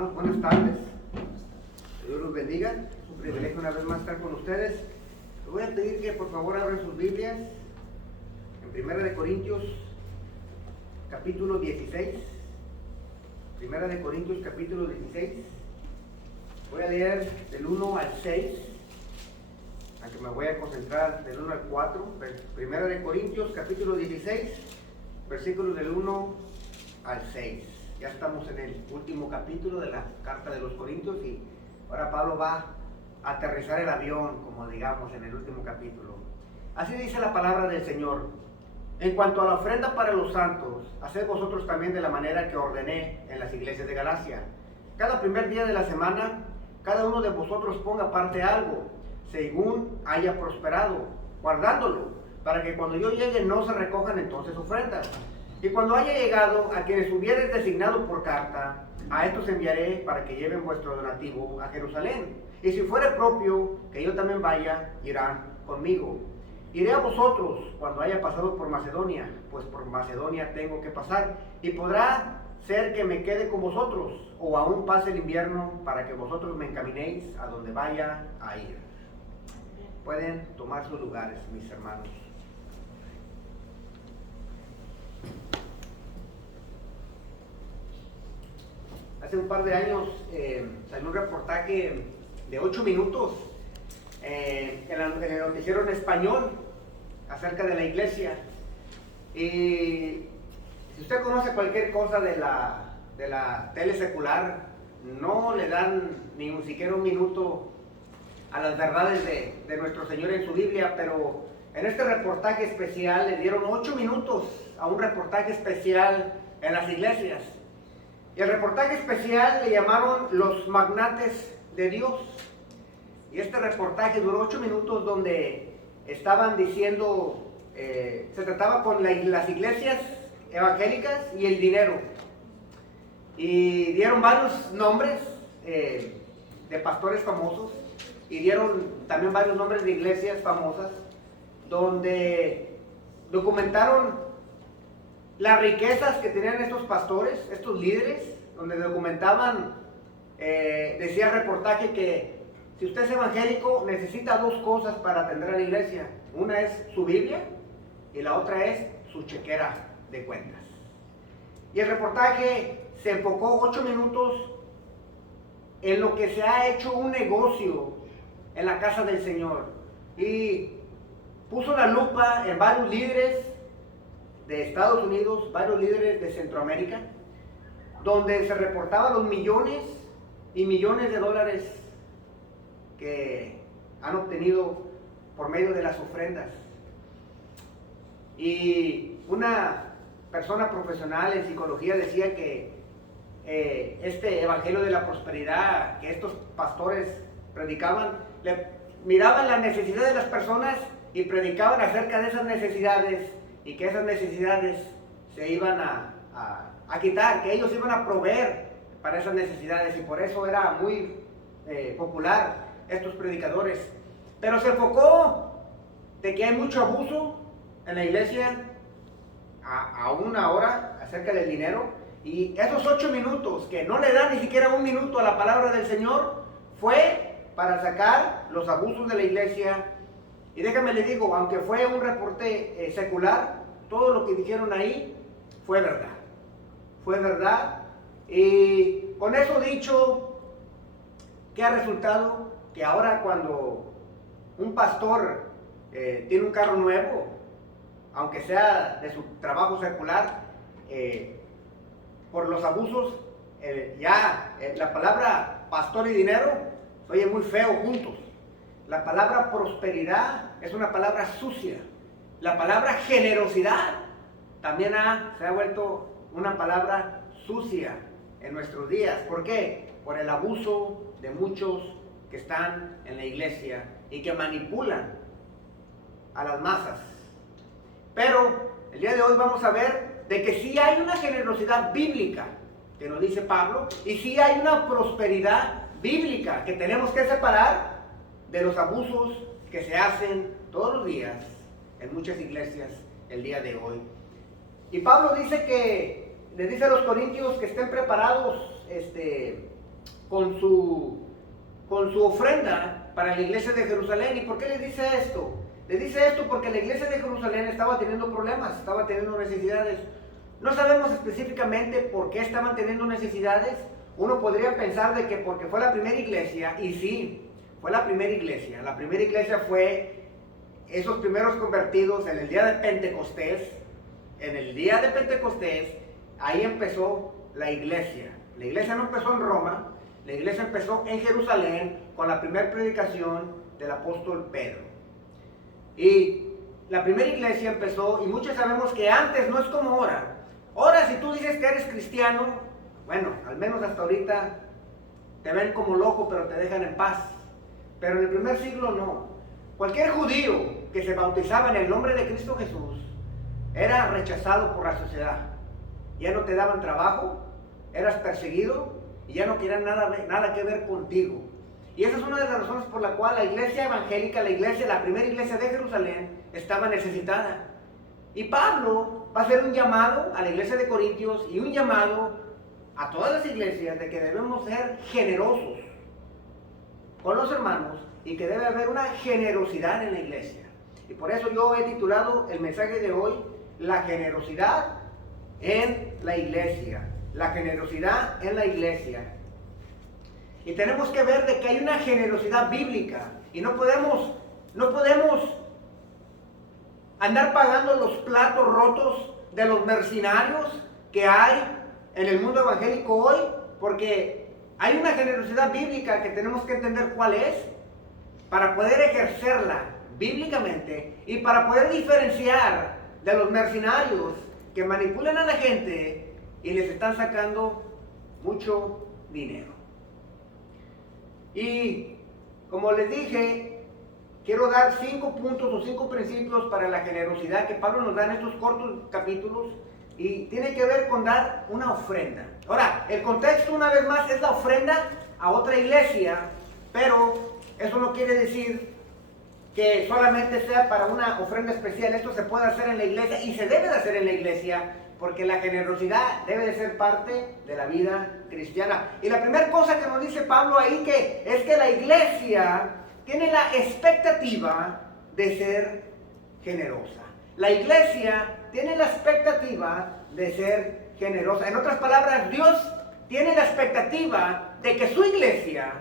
Hermanos, buenas tardes. Dios los bendiga. Es un privilegio una vez más estar con ustedes. Les voy a pedir que por favor abran sus Biblias en 1 Corintios capítulo 16. 1 Corintios capítulo 16. Voy a leer del 1 al 6, aunque me voy a concentrar del 1 al 4. 1 Corintios capítulo 16, versículos del 1 al 6. Ya estamos en el último capítulo de la carta de los Corintios y ahora Pablo va a aterrizar el avión, como digamos, en el último capítulo. Así dice la palabra del Señor: en cuanto a la ofrenda para los santos, haced vosotros también de la manera que ordené en las iglesias de Galacia. Cada primer día de la semana, cada uno de vosotros ponga aparte algo, según haya prosperado, guardándolo, para que cuando yo llegue no se recojan entonces ofrendas. Y cuando haya llegado, a quienes hubieres designado por carta, a estos enviaré para que lleven vuestro donativo a Jerusalén. Y si fuere propio que yo también vaya, irán conmigo. Iré a vosotros cuando haya pasado por Macedonia, pues por Macedonia tengo que pasar. Y podrá ser que me quede con vosotros, o aún pase el invierno, para que vosotros me encaminéis a donde vaya a ir. Pueden tomar sus lugares, mis hermanos. Hace un par de años salió un reportaje de 8 minutos en el noticiero en español acerca de la iglesia. Y si usted conoce cualquier cosa de la tele secular, no le dan ni siquiera un minuto a las verdades de nuestro Señor en su Biblia, pero en este reportaje especial le dieron 8 minutos a un reportaje especial en las iglesias. Y el reportaje especial le llamaron Los Magnates de Dios. Y este reportaje duró 8 minutos, donde estaban diciendo, se trataba con las iglesias evangélicas y el dinero. Y dieron varios nombres de pastores famosos, y dieron también varios nombres de iglesias famosas, donde documentaron las riquezas que tenían estos pastores, estos líderes, donde documentaban, decía el reportaje que si usted es evangélico necesita 2 cosas para atender a la iglesia. Una es su Biblia y la otra es su chequera de cuentas. Y el reportaje se enfocó 8 minutos en lo que se ha hecho un negocio en la casa del Señor, y puso la lupa en varios líderes de Estados Unidos, varios líderes de Centroamérica, donde se reportaban los millones y millones de dólares que han obtenido por medio de las ofrendas. Y una persona profesional en psicología decía que este evangelio de la prosperidad que estos pastores predicaban, miraban la necesidad de las personas y predicaban acerca de esas necesidades, y que esas necesidades se iban a quitar, que ellos iban a proveer para esas necesidades, y por eso era muy popular estos predicadores. Pero se enfocó de que hay mucho abuso en la iglesia aún ahora acerca del dinero, y esos 8 minutos, que no le dan ni siquiera un minuto a la palabra del Señor, fue para sacar los abusos de la iglesia. Y déjame le digo, aunque fue un reporte secular, todo lo que dijeron ahí fue verdad. Fue verdad. Y con eso dicho, ¿qué ha resultado? Que ahora cuando un pastor tiene un carro nuevo, aunque sea de su trabajo secular, por los abusos, la palabra pastor y dinero se oye muy feo juntos. La palabra prosperidad es una palabra sucia. La palabra generosidad también se ha vuelto una palabra sucia en nuestros días. ¿Por qué? Por el abuso de muchos que están en la iglesia y que manipulan a las masas. Pero el día de hoy vamos a ver de que sí hay una generosidad bíblica, que nos dice Pablo, y sí hay una prosperidad bíblica que tenemos que separar de los abusos que se hacen todos los días en muchas iglesias el día de hoy. Y Pablo dice que les dice a los corintios que estén preparados con su ofrenda para la iglesia de Jerusalén. ¿Y por qué les dice esto? Les dice esto porque la iglesia de Jerusalén estaba teniendo problemas, estaba teniendo necesidades. No sabemos específicamente por qué estaban teniendo necesidades. Uno podría pensar de que porque fue la primera iglesia, y sí, fue la primera iglesia. La primera iglesia fue esos primeros convertidos en el día de Pentecostés. En el día de Pentecostés, ahí empezó la iglesia. La iglesia no empezó en Roma, la iglesia empezó en Jerusalén con la primera predicación del apóstol Pedro. Y la primera iglesia empezó, y muchos sabemos que antes no es como ahora. Ahora, si tú dices que eres cristiano, bueno, al menos hasta ahorita te ven como loco, pero te dejan en paz. Pero en el primer siglo no. Cualquier judío que se bautizaba en el nombre de Cristo Jesús era rechazado por la sociedad. Ya no te daban trabajo, eras perseguido y ya no querían nada que ver contigo. Y esa es una de las razones por la cual la iglesia evangélica, la primera iglesia de Jerusalén, estaba necesitada. Y Pablo va a hacer un llamado a la iglesia de Corintios y un llamado a todas las iglesias de que debemos ser generosos con los hermanos y que debe haber una generosidad en la iglesia. Y por eso yo he titulado el mensaje de hoy, la generosidad en la iglesia. La generosidad en la iglesia. Y tenemos que ver de que hay una generosidad bíblica y no podemos andar pagando los platos rotos de los mercenarios que hay en el mundo evangélico hoy, porque hay una generosidad bíblica que tenemos que entender cuál es para poder ejercerla bíblicamente y para poder diferenciar de los mercenarios que manipulan a la gente y les están sacando mucho dinero. Y como les dije, quiero dar 5 puntos o 5 principios para la generosidad que Pablo nos da en estos cortos capítulos, y tiene que ver con dar una ofrenda. Ahora, el contexto una vez más es la ofrenda a otra iglesia, pero eso no quiere decir que solamente sea para una ofrenda especial. Esto se puede hacer en la iglesia y se debe de hacer en la iglesia, porque la generosidad debe de ser parte de la vida cristiana. Y la primera cosa que nos dice Pablo ahí es que la iglesia tiene la expectativa de ser generosa. La iglesia tiene la expectativa de ser generosa. En otras palabras, Dios tiene la expectativa de que su iglesia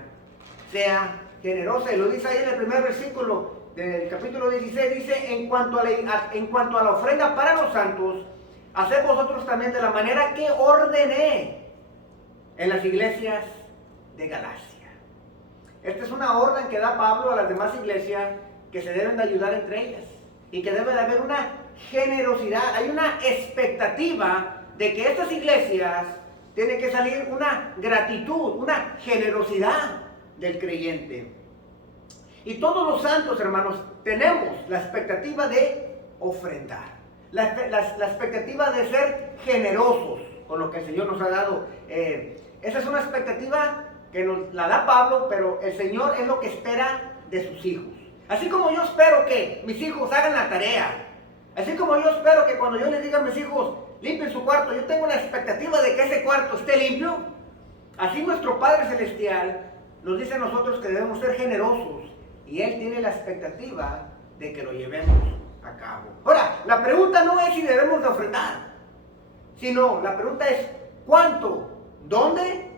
sea generosa. Y lo dice ahí en el primer versículo del capítulo 16, dice, en cuanto a la ofrenda para los santos, haced vosotros también de la manera que ordené en las iglesias de Galacia. Esta es una orden que da Pablo a las demás iglesias, que se deben de ayudar entre ellas y que debe de haber una generosidad. Hay una expectativa de que estas iglesias tiene que salir una gratitud, una generosidad del creyente. Y todos los santos, hermanos, tenemos la expectativa de ofrendar. La expectativa de ser generosos con lo que el Señor nos ha dado. Esa es una expectativa que nos la da Pablo, pero el Señor es lo que espera de sus hijos. Así como yo espero que mis hijos hagan la tarea, así como yo espero que cuando yo les diga a mis hijos, limpien su cuarto, yo tengo la expectativa de que ese cuarto esté limpio, así nuestro Padre Celestial nos dice a nosotros que debemos ser generosos, y Él tiene la expectativa de que lo llevemos a cabo. Ahora, la pregunta no es si debemos de ofrendar, sino la pregunta es ¿cuánto, dónde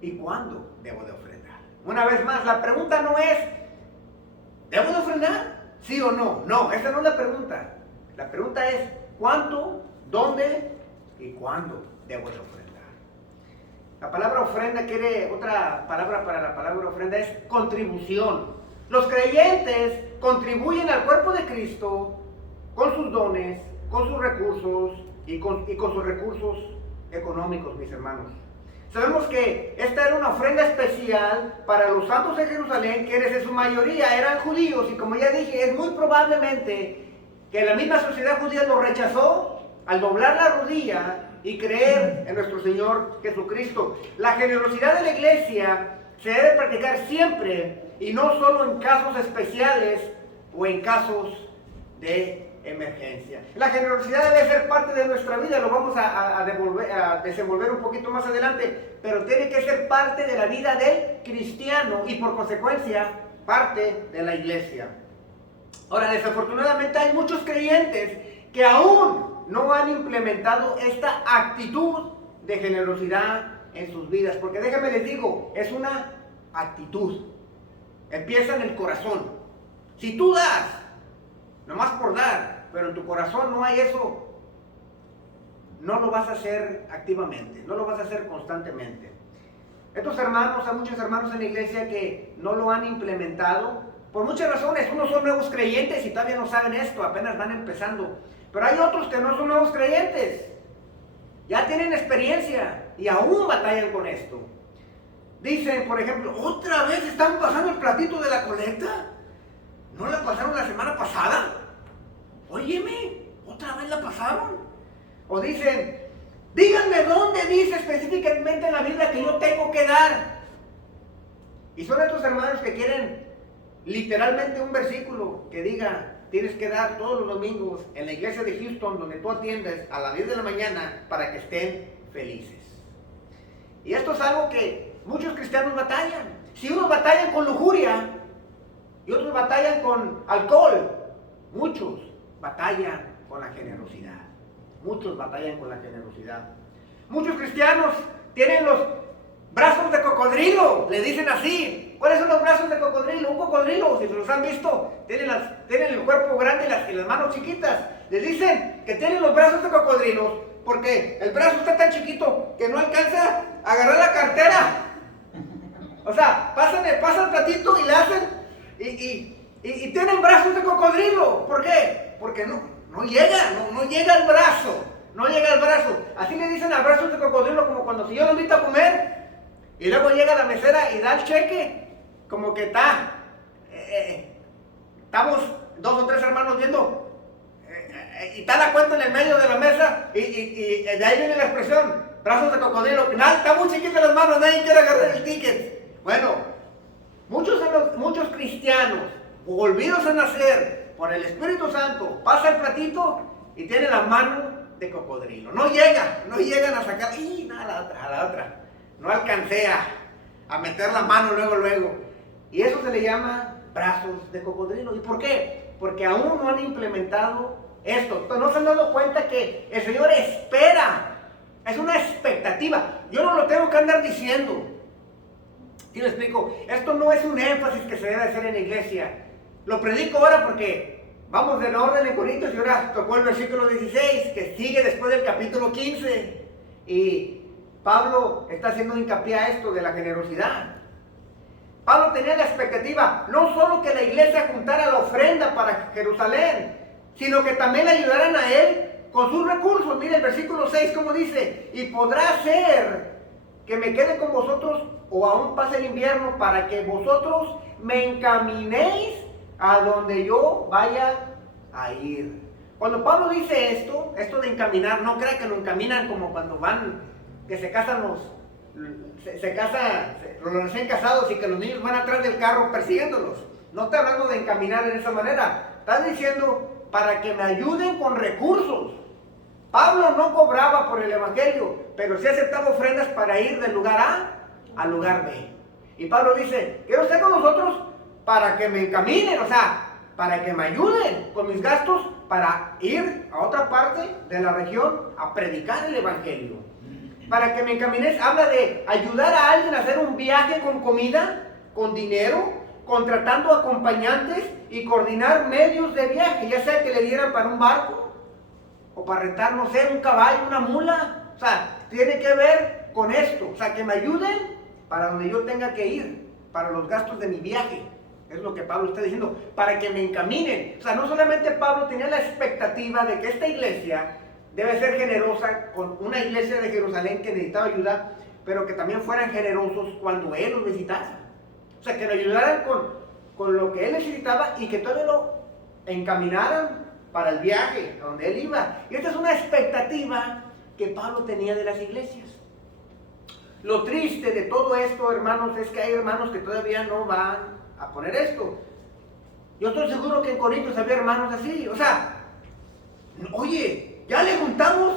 y cuándo debo de ofrendar? Una vez más, la pregunta no es ¿debo de ofrendar? ¿Sí o no? No, esa no es la pregunta. La pregunta es ¿cuánto, dónde y cuándo debo de ofrendar? La palabra ofrenda quiere, otra palabra para la palabra ofrenda es contribución. Los creyentes contribuyen al cuerpo de Cristo con sus dones, con sus recursos y con sus recursos económicos, mis hermanos. Sabemos que esta era una ofrenda especial para los santos de Jerusalén, quienes en su mayoría eran judíos, y como ya dije, es muy probablemente que la misma sociedad judía lo rechazó al doblar la rodilla y creer en nuestro Señor Jesucristo. La generosidad de la iglesia se debe practicar siempre y no solo en casos especiales o en casos de emergencia. La generosidad debe ser parte de nuestra vida, lo vamos a desenvolver un poquito más adelante, pero tiene que ser parte de la vida del cristiano y por consecuencia parte de la iglesia. Ahora, desafortunadamente hay muchos creyentes que aún no han implementado esta actitud de generosidad en sus vidas, porque déjame les digo, es una actitud, empieza en el corazón. Si tú das, nomás por dar, pero en tu corazón no hay eso, no lo vas a hacer activamente, no lo vas a hacer constantemente. Estos hermanos, hay muchos hermanos en la iglesia que no lo han implementado por muchas razones. Unos son nuevos creyentes y todavía no saben esto, apenas van empezando. Pero hay otros que no son nuevos creyentes, ya tienen experiencia y aún batallan con esto. Dicen, por ejemplo, ¿otra vez están pasando el platito de la colecta? ¿No la pasaron la semana pasada? Óyeme, ¿otra vez la pasaron? O dicen, díganme dónde dice específicamente en la Biblia que yo tengo que dar. Y son estos hermanos que quieren literalmente un versículo que diga, tienes que dar todos los domingos en la iglesia de Houston, donde tú atiendes, a las 10 de la mañana, para que estén felices. Y esto es algo que muchos cristianos batallan. Si unos batallan con lujuria y otros batallan con alcohol, muchos batallan con la generosidad. Muchos batallan con la generosidad. Muchos cristianos tienen los brazos de cocodrilo, le dicen así. ¿Cuáles son los brazos de cocodrilo? Un cocodrilo, si se los han visto, tienen el cuerpo grande y las manos chiquitas. Les dicen que tienen los brazos de cocodrilos porque el brazo está tan chiquito que no alcanza a agarrar la cartera. O sea, pasan el platito y le hacen y tienen brazos de cocodrilo. ¿Por qué? Porque no llega el brazo. No llega el brazo. Así le dicen a brazos de cocodrilo, como cuando si yo lo invito a comer y luego llega la mesera y da el cheque, como que estamos 2 o 3 hermanos viendo y está la cuenta en el medio de la mesa y de ahí viene la expresión, brazos de cocodrilo. Está muy chiquita las manos, nadie quiere agarrar el ticket. Bueno, muchos cristianos, volvidos a nacer por el Espíritu Santo, pasa el platito y tiene la mano de cocodrilo. No llegan a sacar, a la otra. No alcancé a meter la mano luego. Y eso se le llama brazos de cocodrilo. ¿Y por qué? Porque aún no han implementado esto. No se han dado cuenta que el Señor espera. Es una expectativa. Yo no lo tengo que andar diciendo. ¿Sí me explico? Esto no es un énfasis que se debe hacer en la iglesia. Lo predico ahora porque vamos del orden de Corintios y ahora tocó el versículo 16, que sigue después del capítulo 15. Y Pablo está haciendo hincapié a esto de la generosidad. Pablo tenía la expectativa, no solo que la iglesia juntara la ofrenda para Jerusalén, sino que también le ayudaran a él con sus recursos. Mire el versículo 6 como dice, y podrá ser que me quede con vosotros o aún pase el invierno para que vosotros me encaminéis a donde yo vaya a ir. Cuando Pablo dice esto de encaminar, no crea que lo encaminan como cuando van, que se casan los recién casados y que los niños van atrás del carro persiguiéndolos. No está hablando de encaminar en esa manera. Está diciendo para que me ayuden con recursos. Pablo no cobraba por el evangelio, pero sí aceptaba ofrendas para ir del lugar A al lugar B. Y Pablo dice, quiero estar con nosotros para que me encaminen, o sea, para que me ayuden con mis gastos para ir a otra parte de la región a predicar el evangelio. Para que me encamines, habla de ayudar a alguien a hacer un viaje con comida, con dinero, contratando acompañantes y coordinar medios de viaje, ya sea que le dieran para un barco o para rentar, no sé, un caballo, una mula. O sea, tiene que ver con esto, o sea, que me ayuden para donde yo tenga que ir, para los gastos de mi viaje. Es lo que Pablo está diciendo, para que me encaminen. O sea, no solamente Pablo tenía la expectativa de que esta iglesia debe ser generosa con una iglesia de Jerusalén que necesitaba ayuda, pero que también fueran generosos cuando él los visitara. O sea, que lo ayudaran con lo que él necesitaba y que todavía lo encaminaran para el viaje a donde él iba. Y esta es una expectativa que Pablo tenía de las iglesias. Lo triste de todo esto, hermanos, es que hay hermanos que todavía no van a poner esto. Yo estoy seguro que en Corintios había hermanos así, o sea, Oye, ya le juntamos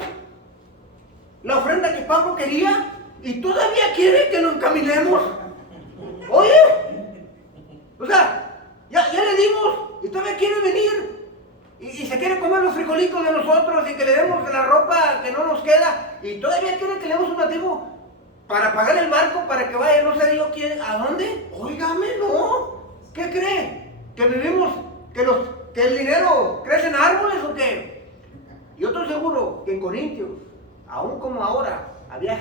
la ofrenda que Pablo quería y todavía quiere que lo encaminemos. Oye, o sea, ya le dimos y todavía quiere venir y se quiere comer los frijolitos de nosotros y que le demos la ropa que no nos queda y todavía quiere que le demos un nativo para pagar el barco para que vaya, no sé yo quién, ¿a dónde? Óigame, no. ¿Qué cree? ¿Que vivimos, que el dinero crece en árboles o qué? Yo estoy seguro que en Corintios, aún como ahora, había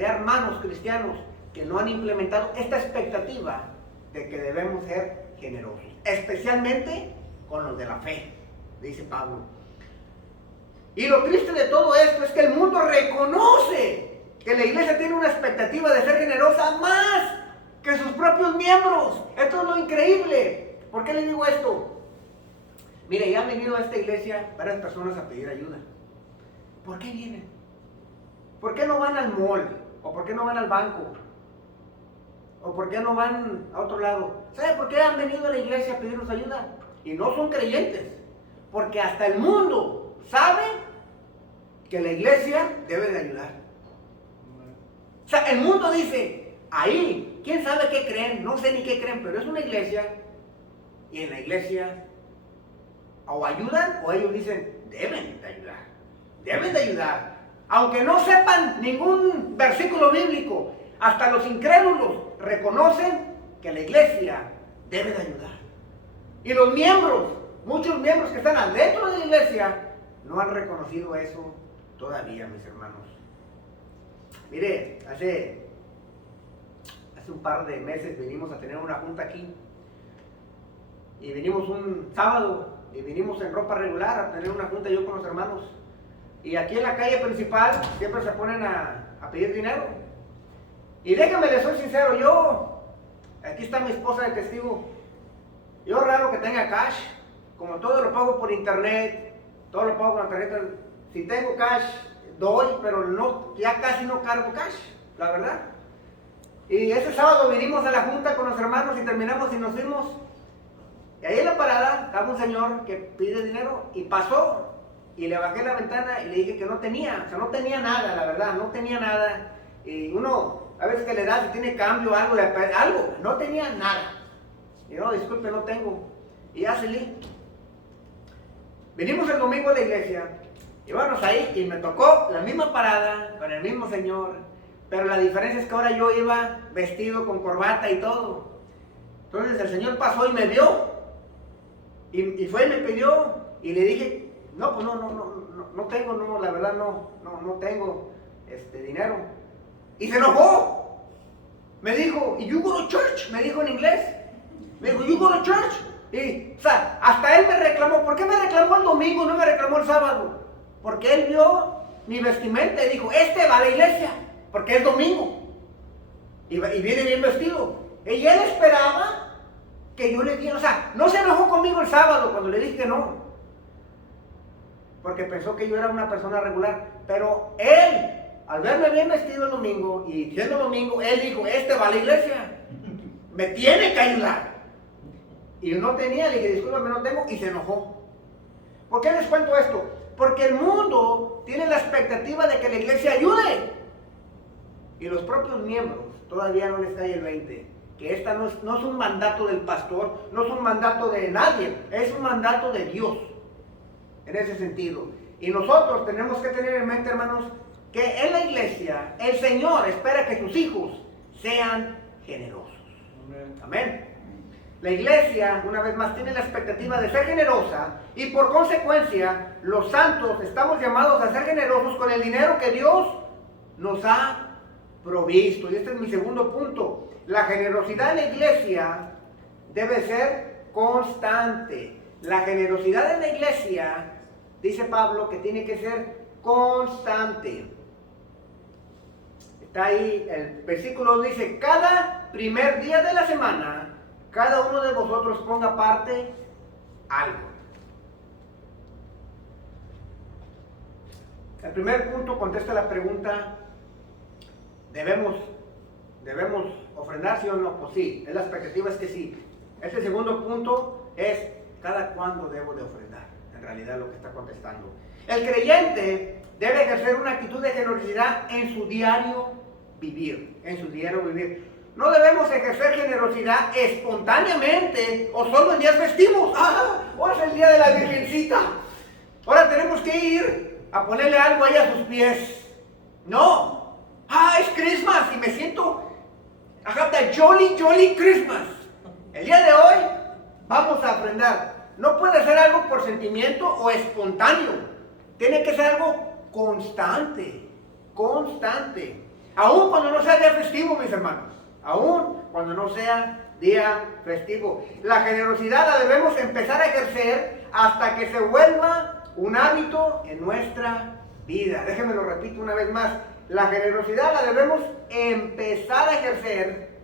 hermanos cristianos que no han implementado esta expectativa de que debemos ser generosos, especialmente con los de la fe, dice Pablo. Y lo triste de todo esto es que el mundo reconoce que la iglesia tiene una expectativa de ser generosa más que sus propios miembros. Esto es lo increíble. ¿Por qué le digo esto? Mire, ya han venido a esta iglesia varias personas a pedir ayuda. ¿Por qué vienen? ¿Por qué no van al mall? ¿O por qué no van al banco? ¿O por qué no van a otro lado? ¿Sabe por qué han venido a la iglesia a pedirnos ayuda? Y no son creyentes. Porque hasta el mundo sabe que la iglesia debe de ayudar. O sea, el mundo dice, ahí, quién sabe qué creen, no sé ni qué creen, pero es una iglesia, y en la iglesia o ayudan o ellos dicen, deben de ayudar, aunque no sepan ningún versículo bíblico, hasta los incrédulos reconocen que la iglesia debe de ayudar. Y los miembros, muchos miembros que están adentro de la iglesia, no han reconocido eso todavía, mis hermanos. Mire, hace un par de meses vinimos a tener una junta aquí y vinimos un sábado y vinimos en ropa regular a tener una junta yo con los hermanos y aquí en la calle principal siempre se ponen a pedir dinero y déjame, les soy sincero, aquí está mi esposa de testigo, yo raro que tenga cash, como todo lo pago por internet, todo lo pago con la tarjeta, si tengo cash doy, pero no, ya casi no cargo cash, la verdad. Y ese sábado vinimos a la junta con los hermanos y terminamos y nos fuimos. Y ahí en la parada estaba un señor que pide dinero y pasó. Y le bajé la ventana y le dije que no tenía, o sea, no tenía nada, la verdad, no tenía nada. Y uno, a veces que le da, si tiene cambio, algo, no tenía nada. Y no, disculpe, no tengo. Y ya salí. Vinimos el domingo a la iglesia. Y vámonos ahí y me tocó la misma parada con el mismo señor, pero la diferencia es que ahora yo iba vestido con corbata y todo. Entonces el señor pasó y me vio y fue y me pidió y le dije, no, pues no tengo, no, la verdad no tengo dinero. Y se enojó. Me dijo, ¿y you go to church? Me dijo en inglés. Me dijo, ¿you go to church? Y, o sea, hasta él me reclamó. ¿Por qué me reclamó el domingo y no me reclamó el sábado? Porque él vio mi vestimenta y dijo, va a la iglesia, porque es domingo. Y viene bien vestido. Y él esperaba que yo le diera, o sea, no se enojó conmigo el sábado cuando le dije que no. Porque pensó que yo era una persona regular. Pero él, al verme bien vestido el domingo, y siendo domingo, él dijo, va a la iglesia. Me tiene que ayudar. Y yo no tenía, le dije, discúlpame, no tengo, y se enojó. ¿Por qué les cuento esto? Porque el mundo tiene la expectativa de que la iglesia ayude. Y los propios miembros todavía no les cae el 20. Que esta no es un mandato del pastor, no es un mandato de nadie, es un mandato de Dios. En ese sentido. Y nosotros tenemos que tener en mente, hermanos, que en la iglesia el Señor espera que sus hijos sean generosos. Amén. La iglesia, una vez más, tiene la expectativa de ser generosa y por consecuencia, los santos estamos llamados a ser generosos con el dinero que Dios nos ha provisto. Y este es mi segundo punto. La generosidad en la iglesia debe ser constante. La generosidad en la iglesia, dice Pablo, que tiene que ser constante. Está ahí, el versículo dice, cada primer día de la semana, cada uno de vosotros ponga aparte algo. El primer punto contesta la pregunta, ¿debemos ofrendar, sí o no? Pues sí, la expectativa es que sí. Este segundo punto es, ¿cada cuándo debo de ofrendar? En realidad lo que está contestando. El creyente debe ejercer una actitud de generosidad en su diario vivir, No debemos ejercer generosidad espontáneamente o solo en días festivos. Ahora es el día de la Virgencita. Ahora tenemos que ir a ponerle algo ahí a sus pies. No. Es Christmas y me siento I have the jolly Christmas. El día de hoy vamos a ofrendar. No puede ser algo por sentimiento o espontáneo. Tiene que ser algo constante. Aún cuando no sea día festivo, mis hermanos. Aún cuando no sea día festivo. La generosidad la debemos empezar a ejercer hasta que se vuelva un hábito en nuestra vida. Déjenme lo repito una vez más. La generosidad la debemos empezar a ejercer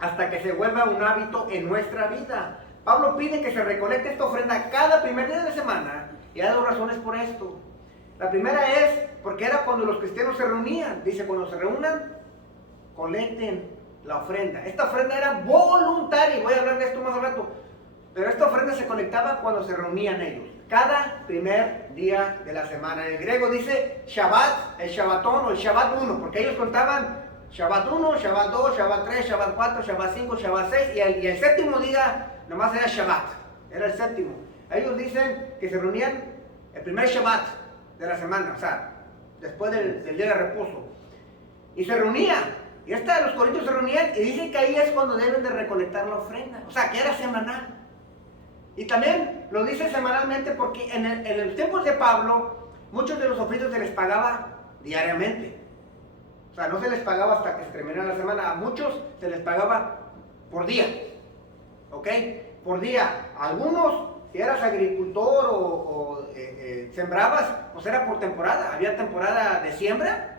hasta que se vuelva un hábito en nuestra vida. Pablo pide que se recolecte esta ofrenda cada primer día de la semana y hay dos razones por esto. La primera es porque era cuando los cristianos se reunían. Dice, cuando se reúnan, colecten la ofrenda. Esta ofrenda era voluntaria, y voy a hablar de esto más al rato, pero esta ofrenda se colectaba cuando se reunían ellos, cada primer día de la semana. En el griego dice Shabbat, el Shabbatón o el Shabbat 1, porque ellos contaban Shabbat 1, Shabbat 2, Shabbat 3, Shabbat 4, Shabbat 5, Shabbat 6, y el séptimo día nomás era Shabbat, era el séptimo. Ellos dicen que se reunían el primer Shabbat de la semana, o sea, después del día de reposo, y se reunían. Y los corintios se reunían y dicen que ahí es cuando deben de recolectar la ofrenda. O sea, que era semanal. Y también lo dice semanalmente porque en los tiempos de Pablo, muchos de los oficios se les pagaba diariamente. O sea, no se les pagaba hasta que se terminara la semana. A muchos se les pagaba por día. ¿Ok? Por día. Algunos, si eras agricultor o sembrabas, pues era por temporada. Había temporada de siembra,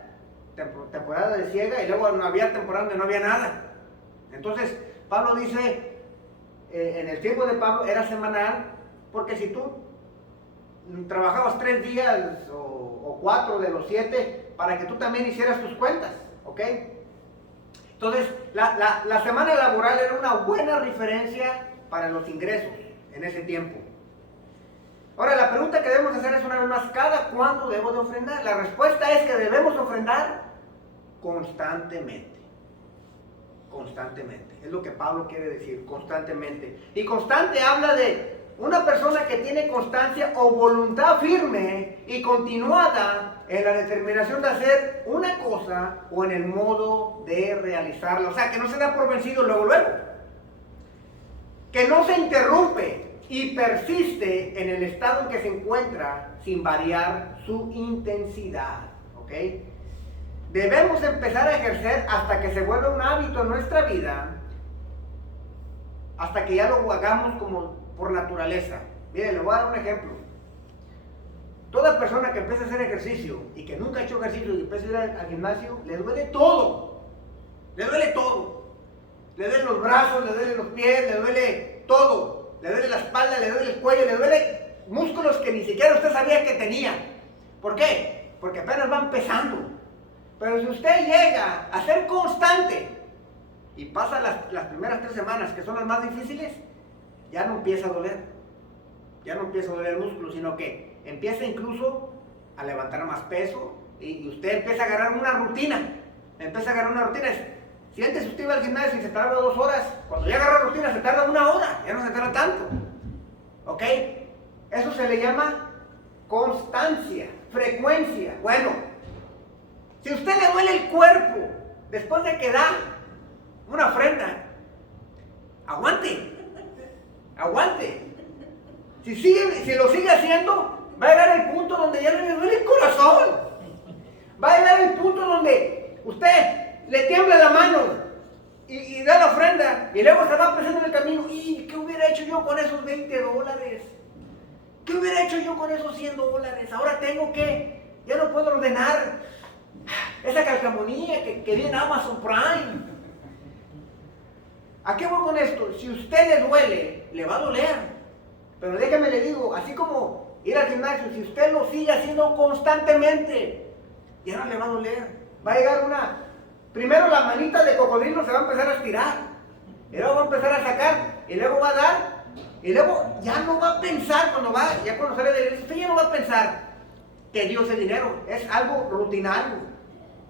temporada de siega, y luego no había temporada donde no había nada. Entonces Pablo dice, en el tiempo de Pablo era semanal, porque si tú trabajabas 3 días o 4 de los 7, para que tú también hicieras tus cuentas, ¿ok? Entonces la semana laboral era una buena referencia para los ingresos en ese tiempo. Ahora, la pregunta que debemos hacer es una vez más, ¿cada cuándo debo de ofrendar? La respuesta es que debemos ofrendar constantemente. Constantemente. Es lo que Pablo quiere decir, constantemente. Y constante habla de una persona que tiene constancia o voluntad firme y continuada en la determinación de hacer una cosa o en el modo de realizarla. O sea, que no se da por vencido luego. Que no se interrumpe y persiste en el estado en que se encuentra sin variar su intensidad. ¿Ok? Debemos empezar a ejercer hasta que se vuelva un hábito en nuestra vida, hasta que ya lo hagamos como por naturaleza. Miren, le voy a dar un ejemplo. Toda persona que empieza a hacer ejercicio y que nunca ha hecho ejercicio y empieza a ir al gimnasio, le duele todo. Le duele todo. Le duelen los brazos, le duelen los pies, le duele todo. Le duele la espalda, le duele el cuello, le duele músculos que ni siquiera usted sabía que tenía. ¿Por qué? Porque apenas va empezando. Pero si usted llega a ser constante y pasa las primeras 3 semanas, que son las más difíciles, ya no empieza a doler. Ya no empieza a doler el músculo, sino que empieza incluso a levantar más peso y usted empieza a agarrar una rutina. Si antes usted iba al gimnasio y se tardaba 2 horas, cuando ya agarra rutina se tarda 1 hora, ya no se tarda tanto. ¿Ok? Eso se le llama constancia, frecuencia. Bueno, si a usted le duele el cuerpo después de que da una ofrenda, aguante. Si lo sigue haciendo, va a llegar el punto donde ya no le duele el corazón. Va a llegar el punto donde usted le tiembla la mano y da la ofrenda y luego se va pensando en el camino, ¿y qué hubiera hecho yo con esos $20? ¿Qué hubiera hecho yo con esos $100? Ahora ya no puedo ordenar esa calcamonía que viene en Amazon Prime. ¿A qué voy con esto? Si a usted le duele, le va a doler. Pero déjame le digo, así como ir al gimnasio, si usted lo sigue haciendo constantemente, ya no le va a doler. Va a llegar primero la manita de cocodrilo se va a empezar a estirar, y luego va a empezar a sacar, y luego va a dar, y luego ya no va a pensar cuando sale del ejercicio, usted ya no va a pensar que Dios es dinero. Es algo rutinario.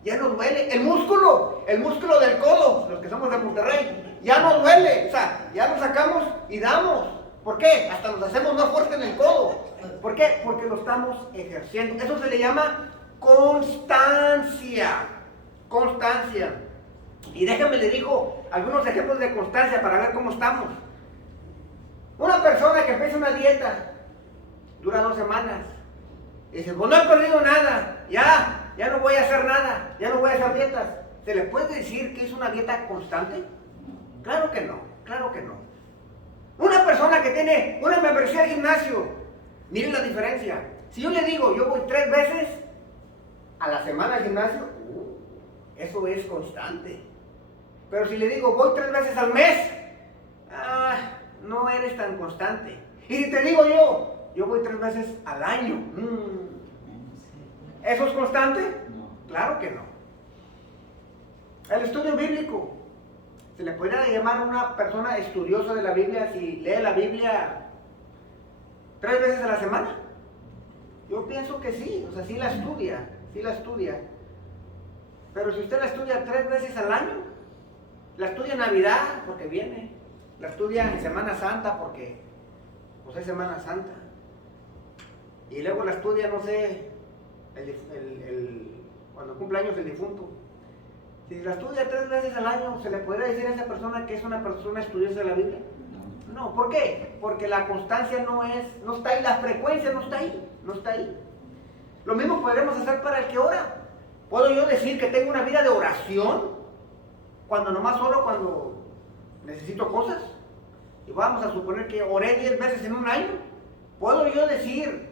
Ya no duele. El músculo del codo, los que somos de Monterrey, ya no duele. O sea, ya lo sacamos y damos. ¿Por qué? Hasta nos hacemos más fuertes en el codo. ¿Por qué? Porque lo estamos ejerciendo. Eso se le llama constancia. Constancia. Y déjame le digo algunos ejemplos de constancia para ver cómo estamos. Una persona que empieza una dieta, dura 2 semanas. Y dice, pues no he perdido nada, ya no voy a hacer nada, ya no voy a hacer dietas. ¿Se le puede decir que es una dieta constante? Claro que no, claro que no. Una persona que tiene una membresía al gimnasio, miren la diferencia. Si yo le digo, yo voy 3 veces a la semana al gimnasio, eso es constante. Pero si le digo, voy 3 veces al mes, no eres tan constante. Y si te digo yo voy 3 veces al año, ¿eso es constante? Claro que no. El estudio bíblico, se le podría llamar a una persona estudiosa de la Biblia si lee la Biblia 3 veces a la semana. Yo pienso que sí, o sea, sí la estudia. Pero si usted la estudia 3 veces al año, la estudia en Navidad porque viene, la estudia en Semana Santa porque pues es Semana Santa, y luego la estudia, no sé, cuando cumple años el difunto. Si la estudia 3 veces al año, ¿se le podría decir a esa persona que es una persona estudiosa de la Biblia? No, ¿por qué? Porque la constancia no está ahí, la frecuencia no está ahí. Lo mismo podremos hacer para el que ora. ¿Puedo yo decir que tengo una vida de oración cuando nomás oro cuando necesito cosas? Y vamos a suponer que oré 10 veces en un año. ¿Puedo yo decir,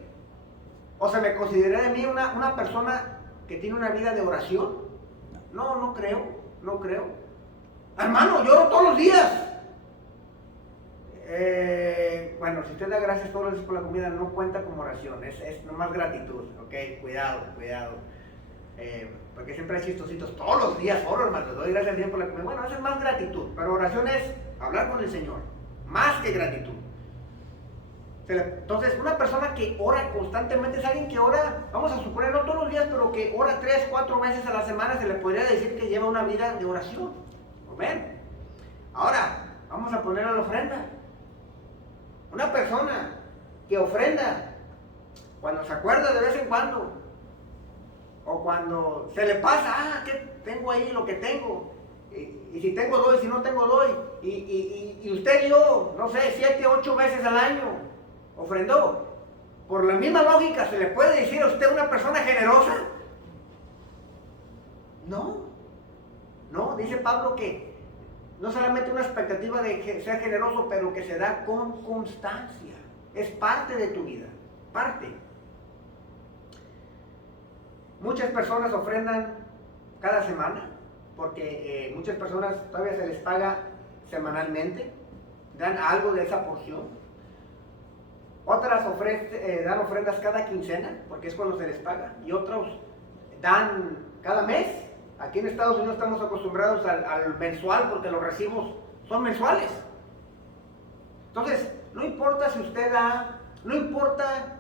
o se me considera de mí una persona que tiene una vida de oración? No creo. Hermano, yo oro todos los días. Bueno, si usted da gracias todos los días por la comida, no cuenta como oración, es nomás gratitud, ok, cuidado. Porque siempre hay chistositos, todos los días oro, hermano, doy gracias a Dios por la comida. Bueno, eso es más gratitud, pero oración es hablar con el Señor, más que gratitud. Entonces, una persona que ora constantemente es alguien que ora, vamos a suponer, no todos los días, pero que ora 3, 4 veces a la semana, se le podría decir que lleva una vida de oración. ¿Ven? Ahora, vamos a poner a la ofrenda. Una persona que ofrenda cuando se acuerda de vez en cuando, o cuando se le pasa, ¿qué tengo ahí? Lo que tengo. Y si tengo doy, si no tengo doy. Y usted dio, no sé, 7, 8 veces al año ofrendó. Por la misma lógica, ¿se le puede decir a usted una persona generosa? No, dice Pablo que no solamente una expectativa de ser generoso, pero que se da con constancia. Es parte de tu vida, parte. Muchas personas ofrendan cada semana, porque muchas personas todavía se les paga semanalmente, dan algo de esa porción. Otras dan ofrendas cada quincena, porque es cuando se les paga, y otros dan cada mes. Aquí en Estados Unidos estamos acostumbrados al mensual, porque los recibos son mensuales. Entonces, no importa si usted da, no importa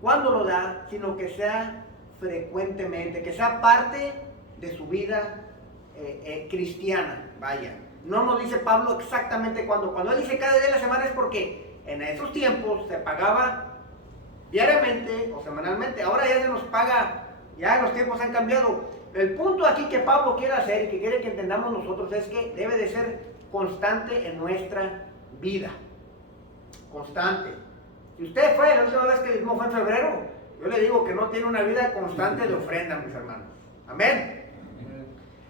cuándo lo da, sino que sea frecuentemente, que sea parte de su vida cristiana, vaya. No nos dice Pablo exactamente cuándo. Cuando él dice cada día de la semana es porque en esos tiempos se pagaba diariamente o semanalmente. Ahora ya se nos paga, ya los tiempos han cambiado. El punto aquí que Pablo quiere hacer y que quiere que entendamos nosotros es que debe de ser constante en nuestra vida. Constante. Si usted fue, la última vez que dijimos fue en febrero, yo le digo que no tiene una vida constante de ofrenda, mis hermanos. Amén.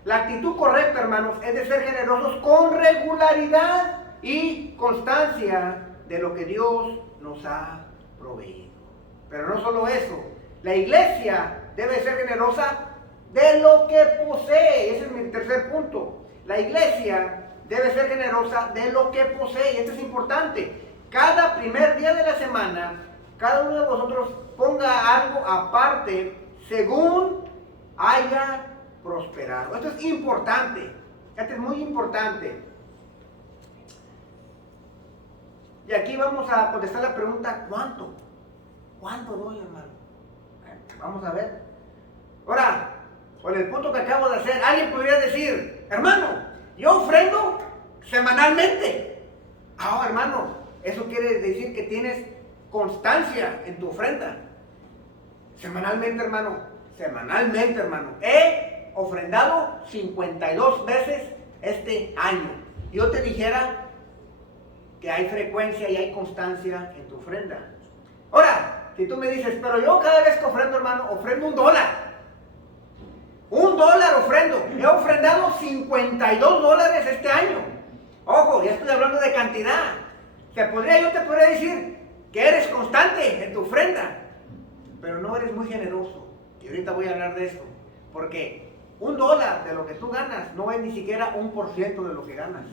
La actitud correcta, hermanos, es de ser generosos con regularidad y constancia de lo que Dios nos ha proveído. Pero no solo eso, la iglesia debe ser generosa de lo que posee. Ese es mi tercer punto. La iglesia debe ser generosa de lo que posee. Y esto es importante. Cada primer día de la semana, cada uno de vosotros ponga algo aparte según haya prosperado. Esto es importante. Esto es muy importante. Y aquí vamos a contestar la pregunta, ¿cuánto? ¿Cuánto doy, hermano? Vamos a ver. Ahora, con el punto que acabo de hacer, alguien podría decir, hermano, yo ofrendo semanalmente. Ah, hermano, eso quiere decir que tienes constancia en tu ofrenda. Semanalmente, hermano. Semanalmente, hermano. He ofrendado 52 veces este año. Yo te dijera que hay frecuencia y hay constancia en tu ofrenda. Ahora, si tú me dices, pero yo cada vez que ofrendo, hermano, ofrendo $1. $1 ofrendo. He ofrendado $52 este año. Ojo, ya estoy hablando de cantidad. Yo te podría decir que eres constante en tu ofrenda, pero no eres muy generoso. Y ahorita voy a hablar de esto. Porque $1 de lo que tú ganas no es ni siquiera 1% de lo que ganas.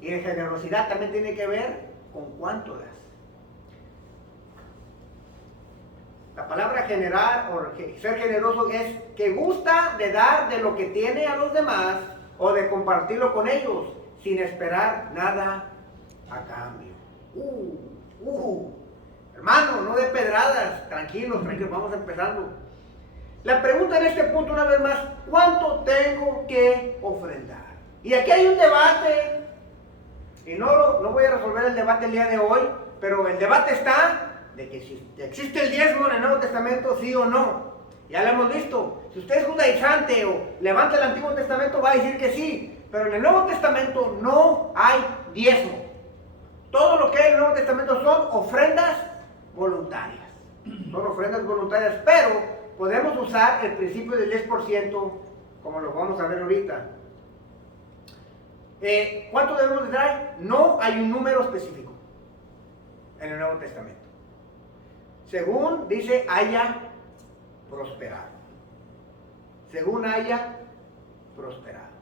Y la generosidad también tiene que ver con cuánto das. La palabra generar o ser generoso es que gusta de dar de lo que tiene a los demás o de compartirlo con ellos sin esperar nada a cambio. Hermano, no de pedradas, tranquilos, vamos empezando. La pregunta en este punto una vez más, ¿cuánto tengo que ofrendar? Y aquí hay un debate, y no voy a resolver el debate el día de hoy, pero el debate está de que si existe el diezmo en el Nuevo Testamento, sí o no. Ya lo hemos visto. Si usted es judaizante o levanta el Antiguo Testamento, va a decir que sí, pero en el Nuevo Testamento no hay diezmo. Todo lo que hay en el Nuevo Testamento son ofrendas voluntarias. Son ofrendas voluntarias, pero podemos usar el principio del 10%, como lo vamos a ver ahorita. ¿Cuánto debemos de dar? No hay un número específico en el Nuevo Testamento. Según dice, haya prosperado. Según haya prosperado.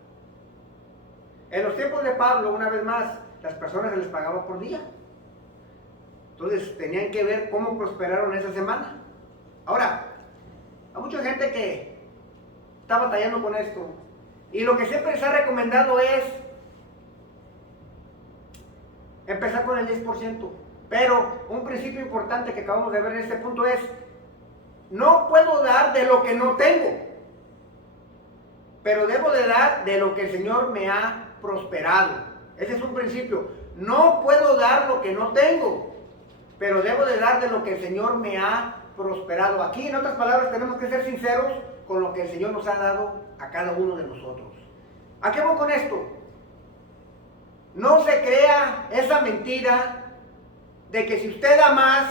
En los tiempos de Pablo, una vez más, las personas se les pagaba por día. Entonces tenían que ver cómo prosperaron esa semana. Ahora, hay mucha gente que está batallando con esto. Y lo que siempre se ha recomendado es empezar con el 10%. Pero un principio importante que acabamos de ver en este punto es, no puedo dar de lo que no tengo, pero debo de dar de lo que el Señor me ha prosperado. Ese es un principio. No puedo dar lo que no tengo, pero debo de dar de lo que el Señor me ha prosperado. Aquí, en otras palabras, tenemos que ser sinceros con lo que el Señor nos ha dado a cada uno de nosotros. ¿A qué voy con esto? No se crea esa mentira de que si usted da más,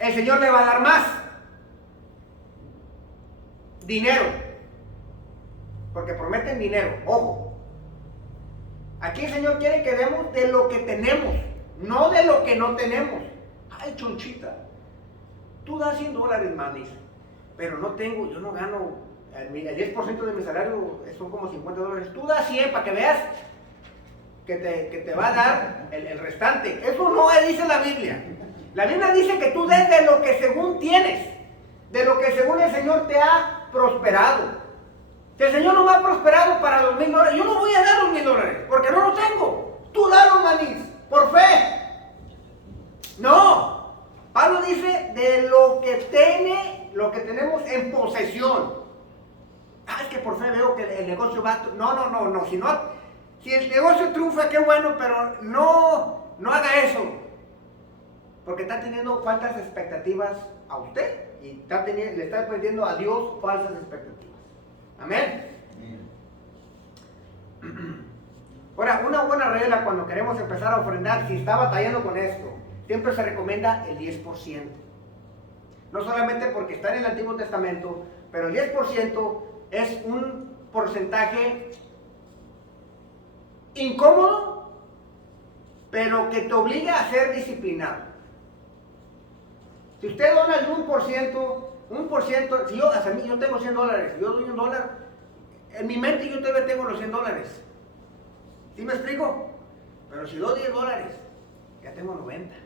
el Señor le va a dar más dinero, porque prometen dinero. Ojo, aquí el Señor quiere que demos de lo que tenemos, no de lo que no tenemos. Ay, chonchita, tú das $100, manis, pero no tengo, yo no gano, el 10% de mi salario son como $50. Tú das 100 para que veas que te va a dar el restante. Eso no dice la Biblia. La Biblia dice que tú des de lo que según tienes, de lo que según el Señor te ha prosperado. Si el Señor no me ha prosperado para los $1,000, yo no voy a dar los $1,000 porque no lo tengo. Tú dalo, manís, por fe. No, Pablo dice de lo que tenemos en posesión. Es que por fe veo que el negocio va. No. Si el negocio triunfa, qué bueno, pero no haga eso. Porque está teniendo falsas expectativas a usted y le está poniendo a Dios falsas expectativas. Amén. Ahora, una buena regla cuando queremos empezar a ofrendar, si está batallando con esto, siempre se recomienda el 10%. No solamente porque está en el Antiguo Testamento, pero el 10% es un porcentaje incómodo, pero que te obliga a ser disciplinado. Si usted dona el 1%, si yo tengo $100, yo doy $1, en mi mente yo todavía tengo los $100. ¿Sí me explico? Pero si doy $10, ya tengo 90.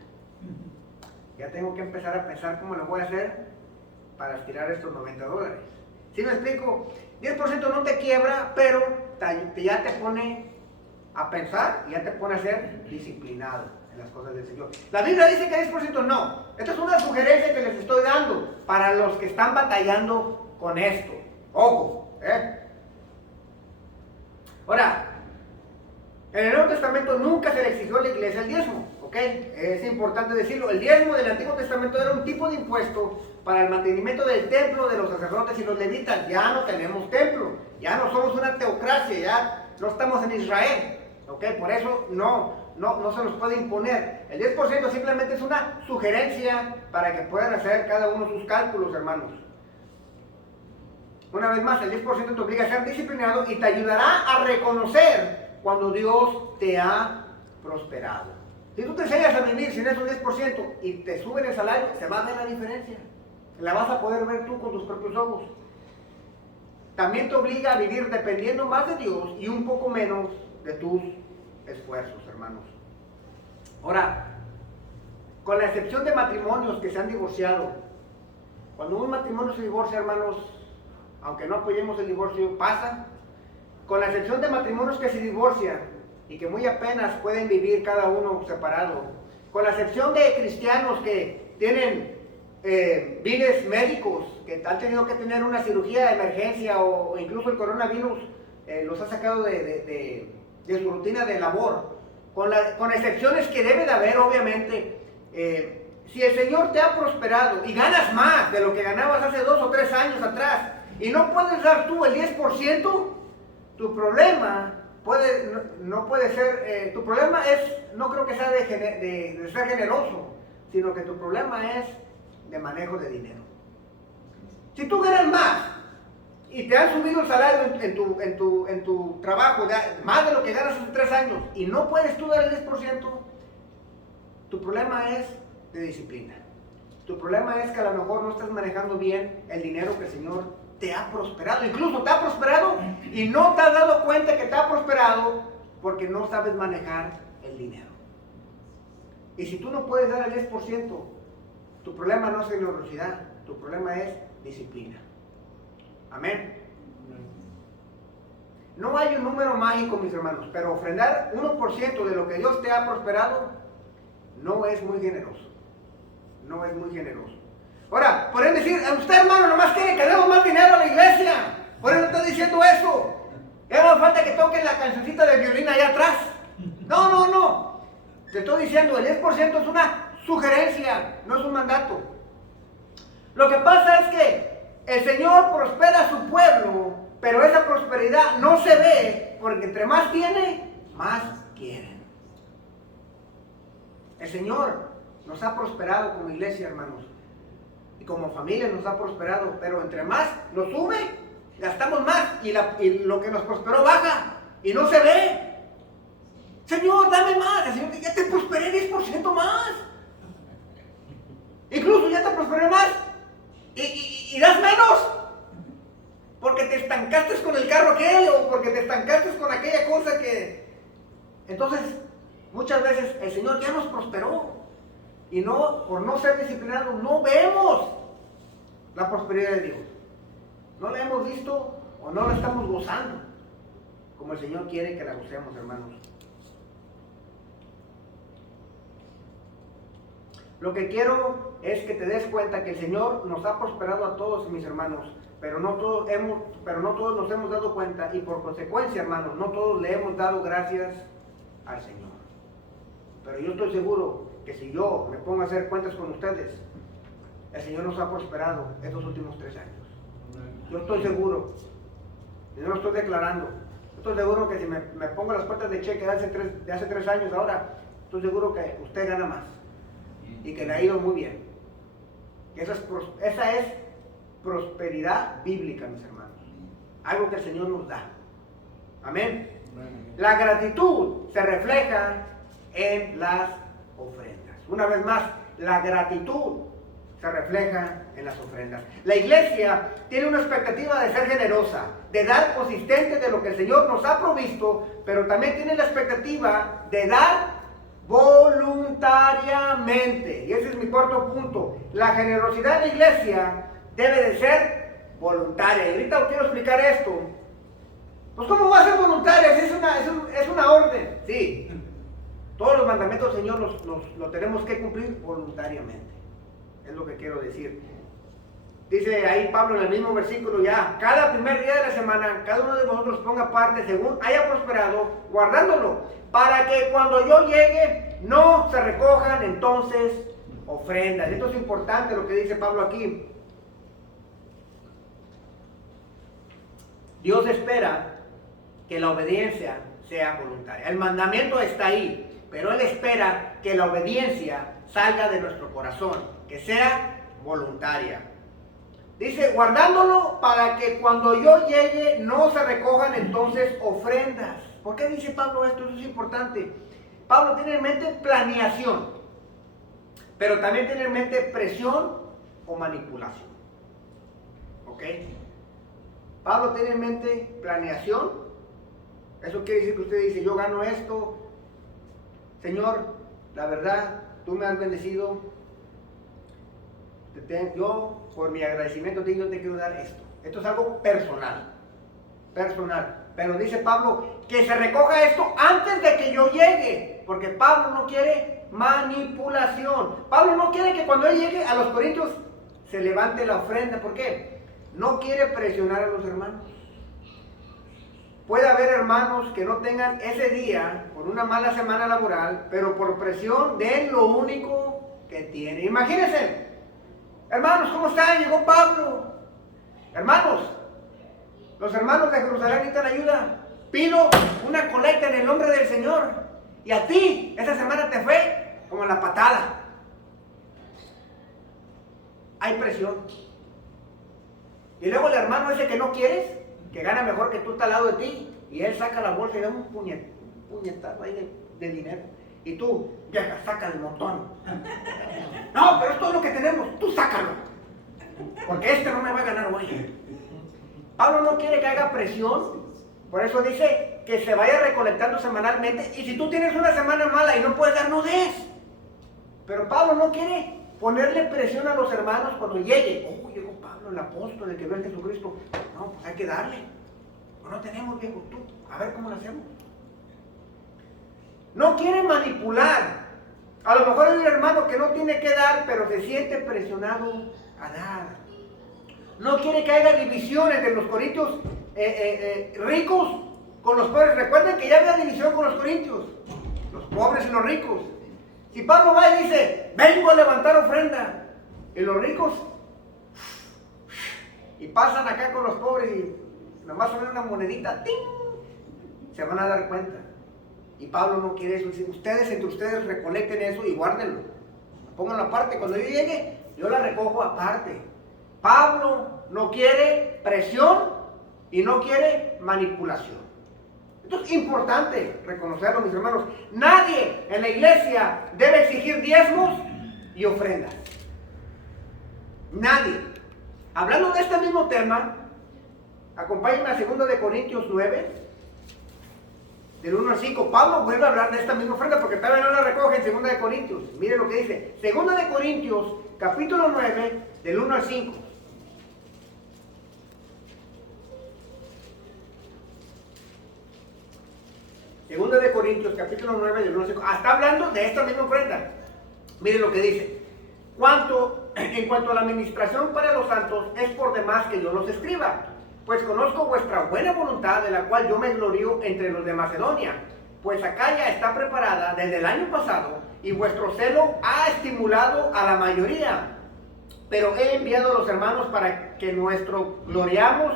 Ya tengo que empezar a pensar cómo lo voy a hacer para estirar estos $90. ¿Sí me explico? 10% no te quiebra, pero ya te pone a pensar y ya te pone a ser disciplinado. en las cosas del Señor. La Biblia dice que 10% no. Esta es una sugerencia que les estoy dando para los que están batallando con esto. Ojo, Ahora, en el Nuevo Testamento nunca se le exigió a la iglesia el diezmo, ¿ok? Es importante decirlo. El diezmo del Antiguo Testamento era un tipo de impuesto para el mantenimiento del templo de los sacerdotes y los levitas. Ya no tenemos templo, ya no somos una teocracia, ya no estamos en Israel, ¿ok? Por eso no se nos puede imponer. El 10% simplemente es una sugerencia para que puedan hacer cada uno sus cálculos, hermanos. Una vez más, el 10% te obliga a ser disciplinado y te ayudará a reconocer cuando Dios te ha prosperado. Si tú te enseñas a vivir sin esos 10% y te suben el salario, se va a ver la diferencia. La vas a poder ver tú con tus propios ojos. También te obliga a vivir dependiendo más de Dios y un poco menos de tus esfuerzos, hermanos. Ahora, con la excepción de matrimonios que se han divorciado, cuando un matrimonio se divorcia, hermanos, aunque no apoyemos el divorcio, pasa. Con la excepción de matrimonios que se divorcian y que muy apenas pueden vivir cada uno separado, con la excepción de cristianos que tienen bienes médicos, que han tenido que tener una cirugía de emergencia o incluso el coronavirus los ha sacado de su rutina de labor, con excepciones que debe de haber, obviamente. Si el Señor te ha prosperado y ganas más de lo que ganabas hace 2 o 3 años atrás y no puedes dar tú el 10%, tu problema no puede ser, tu problema no creo que sea de ser generoso, sino que tu problema es de manejo de dinero. Si tú ganas más y te han subido el salario en tu trabajo, más de lo que ganas hace 3 años, y no puedes tú dar el 10%, tu problema es de disciplina. Tu problema es que a lo mejor no estás manejando bien el dinero que el Señor te ha prosperado. Incluso te ha prosperado y no te has dado cuenta que te ha prosperado porque no sabes manejar el dinero. Y si tú no puedes dar el 10%, tu problema no es generosidad, tu problema es disciplina. Amén. No hay un número mágico, mis hermanos, pero ofrendar 1% de lo que Dios te ha prosperado no es muy generoso. No es muy generoso. Ahora, pueden decir, usted, hermano, nomás quiere que demos más dinero a la iglesia. Por eso estoy diciendo eso. Ya no falta que toquen la cancioncita de violín allá atrás. No. Te estoy diciendo, el 10% es una sugerencia, no es un mandato. Lo que pasa es que el Señor prospera a su pueblo, pero esa prosperidad no se ve porque entre más tiene, más quieren. El Señor nos ha prosperado como iglesia, hermanos, y como familia nos ha prosperado, pero entre más nos sube, gastamos más y lo que nos prosperó baja y no se ve. Señor, dame más. El Señor, ya te prosperé 10% más. Incluso ya te prosperé más y das menos porque te estancaste con el carro aquel o porque te estancaste con aquella cosa que... Entonces, muchas veces el Señor ya nos prosperó y no, por no ser disciplinados, no vemos la prosperidad de Dios. No la hemos visto o no la estamos gozando como el Señor quiere que la gocemos, hermanos. Lo que quiero es que te des cuenta que el Señor nos ha prosperado a todos, mis hermanos, pero no todos nos hemos dado cuenta y por consecuencia, hermanos, no todos le hemos dado gracias al Señor. Pero yo estoy seguro que si yo me pongo a hacer cuentas con ustedes, el Señor nos ha prosperado estos últimos 3 años. Yo estoy seguro, y no lo estoy declarando, estoy seguro que si me pongo las cuentas de cheque de hace 3 años ahora, estoy seguro que usted gana más y que le ha ido muy bien. Esa es prosperidad bíblica, mis hermanos. Algo que el Señor nos da. Amén. La gratitud se refleja en las ofrendas. Una vez más, la gratitud se refleja en las ofrendas. La iglesia tiene una expectativa de ser generosa, de dar consistente de lo que el Señor nos ha provisto, pero también tiene la expectativa de dar voluntariamente. Y ese es mi cuarto punto. La generosidad de la iglesia debe de ser voluntaria. Y ahorita os quiero explicar esto. Pues ¿cómo va a ser voluntaria? Si es una orden. Sí. Todos los mandamientos del Señor los tenemos que cumplir voluntariamente. Es lo que quiero decir. Dice ahí Pablo en el mismo versículo ya, cada primer día de la semana, cada uno de vosotros ponga parte según haya prosperado, guardándolo, para que cuando yo llegue no se recojan entonces ofrendas. Esto es importante lo que dice Pablo aquí. Dios espera que la obediencia sea voluntaria. El mandamiento está ahí, pero Él espera que la obediencia salga de nuestro corazón, que sea voluntaria. Dice, guardándolo para que cuando yo llegue no se recojan entonces ofrendas. ¿Por qué dice Pablo esto? Eso es importante. Pablo tiene en mente planeación, pero también tiene en mente presión o manipulación. ¿Ok? Pablo tiene en mente planeación. Eso quiere decir que usted dice, yo gano esto. Señor, la verdad, tú me has bendecido. Yo, por mi agradecimiento a ti, yo te quiero dar esto. Esto es algo personal. Personal. Pero dice Pablo que se recoja esto antes de que yo llegue. Porque Pablo no quiere manipulación. Pablo no quiere que cuando él llegue a los Corintios se levante la ofrenda. ¿Por qué? No quiere presionar a los hermanos. Puede haber hermanos que no tengan ese día por una mala semana laboral, pero por presión den lo único que tienen. Imagínense. Hermanos, ¿cómo están? Llegó Pablo. Hermanos, los hermanos de Jerusalén necesitan ayuda. Pido una colecta en el nombre del Señor. Y a ti, esta semana te fue como la patada. Hay presión. Y luego el hermano ese que no quieres, que gana mejor que tú, está al lado de ti, y él saca la bolsa y da un puñetazo ahí de dinero. Y tú, vieja, saca el montón. No, pero es todo lo que tenemos, tú sácalo. Porque este no me va a ganar hoy. Pablo no quiere que haga presión, por eso dice que se vaya recolectando semanalmente. Y si tú tienes una semana mala y no puedes dar, no des. Pero Pablo no quiere ponerle presión a los hermanos cuando llegue. Oh, llegó Pablo, el apóstol, el que ve a Jesucristo. No, pues hay que darle. No tenemos, viejo, tú, a ver cómo lo hacemos. No quiere manipular. A lo mejor hay un hermano que no tiene que dar, pero se siente presionado a dar. No quiere que haya divisiones de los corintios ricos con los pobres. Recuerden que ya había división con los corintios, los pobres y los ricos. Si Pablo va y dice, vengo a levantar ofrenda, y los ricos, y pasan acá con los pobres y nomás ponen una monedita, ¡ting!, se van a dar cuenta. Y Pablo no quiere eso. Dice, ustedes entre ustedes recolecten eso y guárdenlo. Pónganlo aparte. Cuando yo llegue, yo la recojo aparte. Pablo no quiere presión y no quiere manipulación. Esto es importante reconocerlo, mis hermanos. Nadie en la iglesia debe exigir diezmos y ofrendas. Nadie. Hablando de este mismo tema, acompáñenme a 2 de Corintios 9. Del 1 al 5, Pablo vuelve a hablar de esta misma ofrenda porque todavía no la recoge en 2 de Corintios. Miren lo que dice. 2 de Corintios, capítulo 9, del 1 al 5. 2 de Corintios, capítulo 9, del 1 al 5. Está hablando de esta misma ofrenda. Miren lo que dice. En cuanto a la administración para los santos, es por demás que yo los escriba. Pues conozco vuestra buena voluntad, de la cual yo me glorío entre los de Macedonia. Pues Acaya está preparada desde el año pasado, y vuestro celo ha estimulado a la mayoría. Pero he enviado a los hermanos para que nuestro gloriamos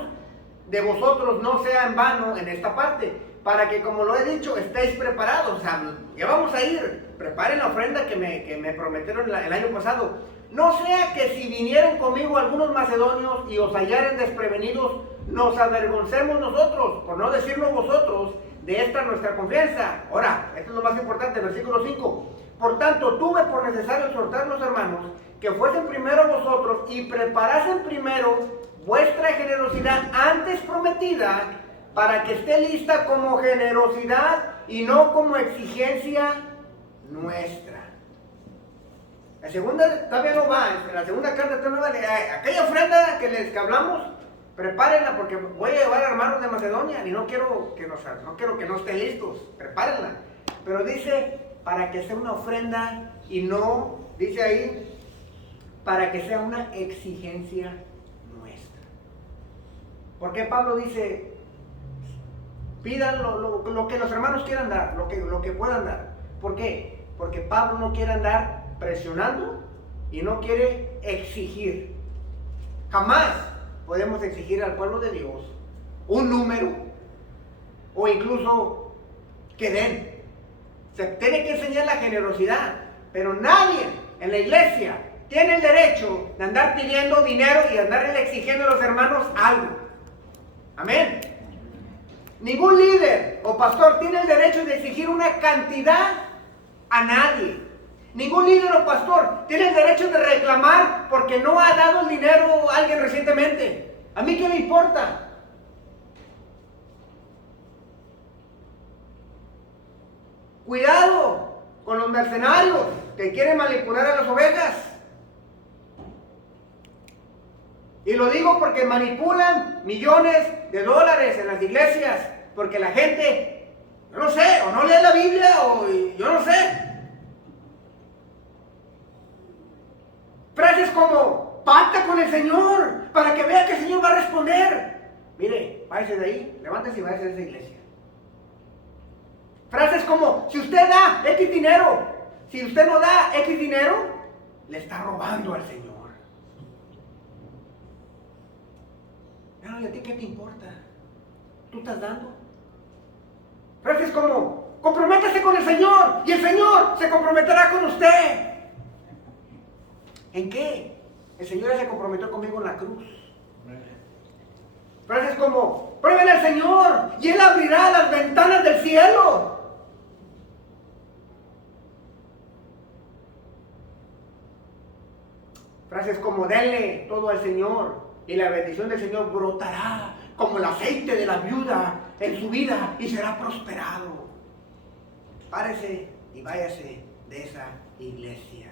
de vosotros no sea en vano en esta parte, para que, como lo he dicho, estéis preparados. O sea, ya vamos a ir. Preparen la ofrenda que me prometieron el año pasado. No sea que si vinieran conmigo algunos macedonios y os hallaren desprevenidos, nos avergoncemos nosotros, por no decirlo vosotros, de esta nuestra confianza. Ahora, esto es lo más importante, versículo 5. Por tanto, tuve por necesario exhortar a los hermanos que fuesen primero vosotros y preparasen primero vuestra generosidad antes prometida, para que esté lista como generosidad y no como exigencia nuestra. La segunda todavía no va, en la segunda carta todavía no va. Aquella ofrenda que hablamos, prepárenla porque voy a llevar a hermanos de Macedonia y no quiero que no estén listos. Prepárenla. Pero dice, para que sea una ofrenda y no, dice ahí, para que sea una exigencia nuestra. ¿Por qué Pablo dice, pidan lo que los hermanos quieran dar, lo que puedan dar? ¿Por qué? Porque Pablo no quiere andar presionando y no quiere exigir. Jamás podemos exigir al pueblo de Dios un número o incluso que den. Se tiene que enseñar la generosidad, pero nadie en la iglesia tiene el derecho de andar pidiendo dinero y andarle exigiendo a los hermanos algo. Amén. Ningún líder o pastor tiene el derecho de exigir una cantidad a nadie. Ningún líder o pastor tiene el derecho de reclamar porque no ha dado el dinero a alguien recientemente. ¿A mí qué me importa? Cuidado con los mercenarios que quieren manipular a las ovejas. Y lo digo porque manipulan millones de dólares en las iglesias, porque la gente, yo no sé, o no lee la Biblia, o yo no sé. Frases como, pacta con el Señor, para que vea que el Señor va a responder. Mire, váyase de ahí, levántese y váyase de esa iglesia. Frases como, si usted da X dinero, si usted no da X dinero, le está robando al Señor. No, ¿y a ti qué te importa? ¿Tú estás dando? Frases como, comprométase con el Señor y el Señor se comprometerá con usted. ¿En qué? El Señor ya se comprometió conmigo en la cruz. Frases como, prueben al Señor y Él abrirá las ventanas del cielo. Frases como, denle todo al Señor y la bendición del Señor brotará como el aceite de la viuda en su vida y será prosperado. Párese y váyase de esa iglesia.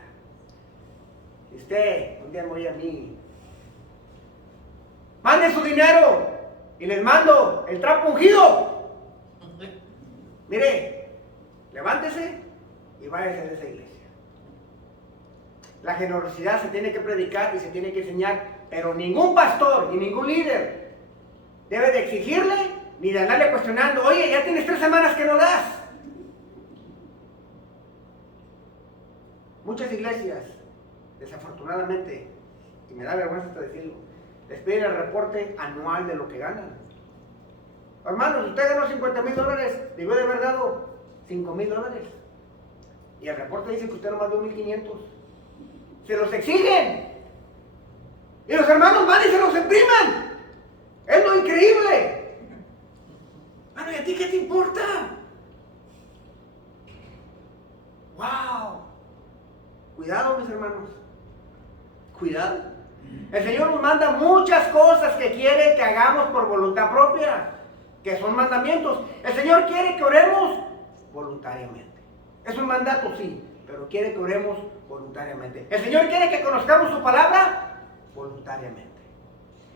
Si usted un día me oye a mí, mande su dinero y les mando el trapo ungido. Mire, levántese y váyase de esa iglesia. La generosidad se tiene que predicar y se tiene que enseñar, pero ningún pastor y ningún líder debe de exigirle ni de andarle cuestionando, oye, ya tienes 3 semanas que no das. Muchas iglesias, desafortunadamente, y me da vergüenza hasta decirlo, les piden el reporte anual de lo que ganan. Hermanos, usted ganó $50,000, debió de haber dado $5,000. Y el reporte dice que usted nomás dio 1,500. Se los exigen. Y los hermanos van y se los impriman. Es lo increíble. Bueno, ¿y a ti qué te importa? ¡Wow! Cuidado, mis hermanos. Cuidado. El Señor nos manda muchas cosas que quiere que hagamos por voluntad propia, que son mandamientos. El Señor quiere que oremos voluntariamente. Es un mandato, sí, pero quiere que oremos voluntariamente. El Señor quiere que conozcamos su palabra voluntariamente.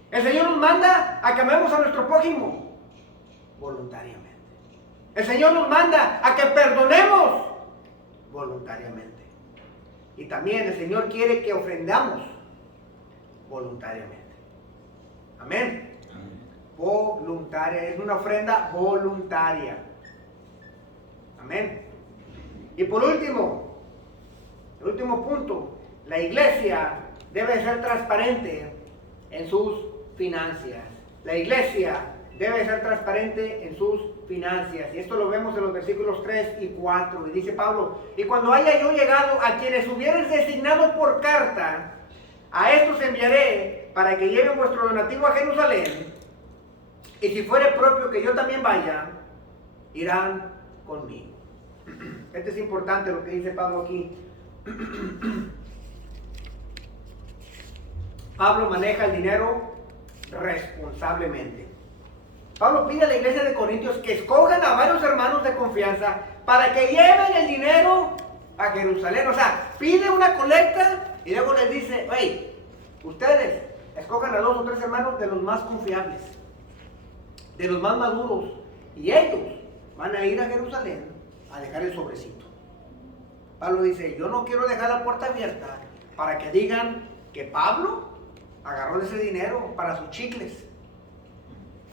El Señor nos manda a que amemos a nuestro prójimo voluntariamente. El Señor nos manda a que perdonemos voluntariamente. Y también el Señor quiere que ofrendamos voluntariamente. Amén. Voluntaria, es una ofrenda voluntaria. Amén. Y por último, el último punto, la iglesia debe ser transparente en sus finanzas. La iglesia debe ser transparente en sus finanzas. Y esto lo vemos en los versículos 3 y 4. Y dice Pablo, y cuando haya yo llegado a quienes hubieres designado por carta, a estos enviaré para que lleven vuestro donativo a Jerusalén. Y si fuere propio que yo también vaya, irán conmigo. Esto es importante lo que dice Pablo aquí. Pablo maneja el dinero responsablemente. Pablo pide a la iglesia de Corintios que escojan a varios hermanos de confianza para que lleven el dinero a Jerusalén. O sea, pide una colecta y luego les dice, hey, ustedes escojan a 2 o 3 hermanos de los más confiables, de los más maduros, y ellos van a ir a Jerusalén a dejar el sobrecito. Pablo dice, yo no quiero dejar la puerta abierta para que digan que Pablo agarró ese dinero para sus chicles.